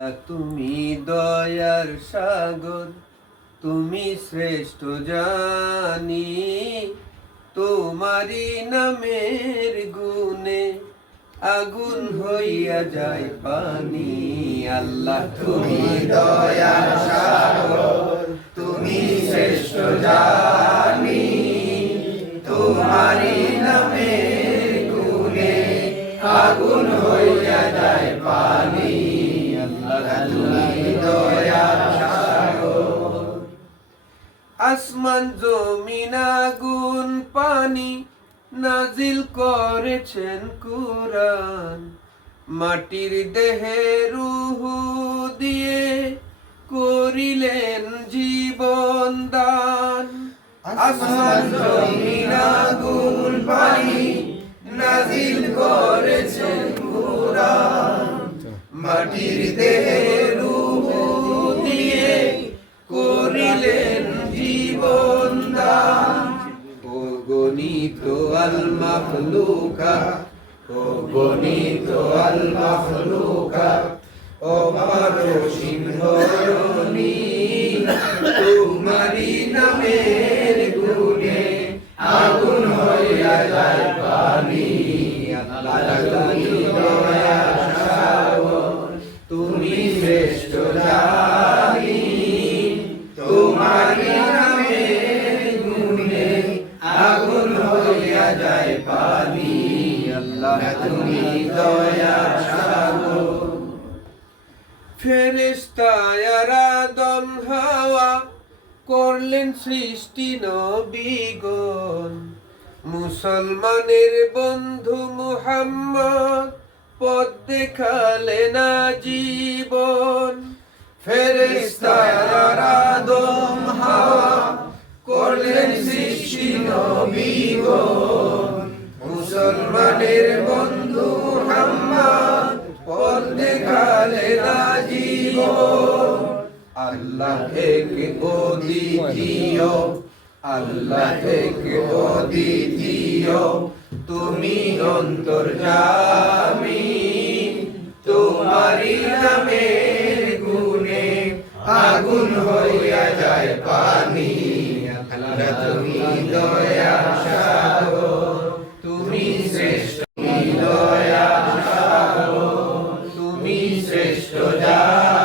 তুমি দয়ার সাগর, তুমি শ্রেষ্ঠ জানি, তোমারি নামের গুণে আগুন হইয়া যায় পানি। আল্লাহ তুমি দয়ার সাগর, তুমি শ্রেষ্ঠ জানি, তোমারি নামের গুণে আগুন হইয়া যায় পানি। আসমান জমিন আগুন পানি নাজিল করেছেন কুরআন, মাটির দেহে রূহ দিয়ে করিলেন জীবন দান। আসমান জমিন আগুন পানি নাজিল করেছেন কুরআন, মাটির দেহে রূহ দিয়ে করিলেন জীবন দান। ও গণিত আল মাখলুকা, ও গণিত আল মাখলুকা, ও পারসিন ধরণী, তোমারি নামের গুণে আগুন হইয়া যায় পানি। আল্লাহ তুমি দয়ার সাগর, তুমি শ্রেষ্ঠ জানি, তোমারি নামের গুণে আগুন হইয়া যায় পানি। আল্লাহ তুমি দয়ার সাগর। ফেরেশতার আদম হাওয়া করলেন সৃষ্টি নবীগণ, মুসলমানের বন্ধু মুহাম্মদ পথ দেখালেন জীবন। ফেরেশতার আদম হাওয়া করলেন সৃষ্টি নবীগণ, মুসলমানের বন্ধু মুহাম্মদ পথ দেখালেন জীবন। আল্লাহ এক অদ্বিতীয়, আল্লাহ এক অদ্বিতীয়, তুমি অন্তর্যামী, তোমারি নামের গুণে আগুন হইয়া যায় পানি। আল্লাহ তুমি দয়ার সাগর, তুমি শ্রেষ্ঠ দয়ার সাগর, তুমি শ্রেষ্ঠ জানি।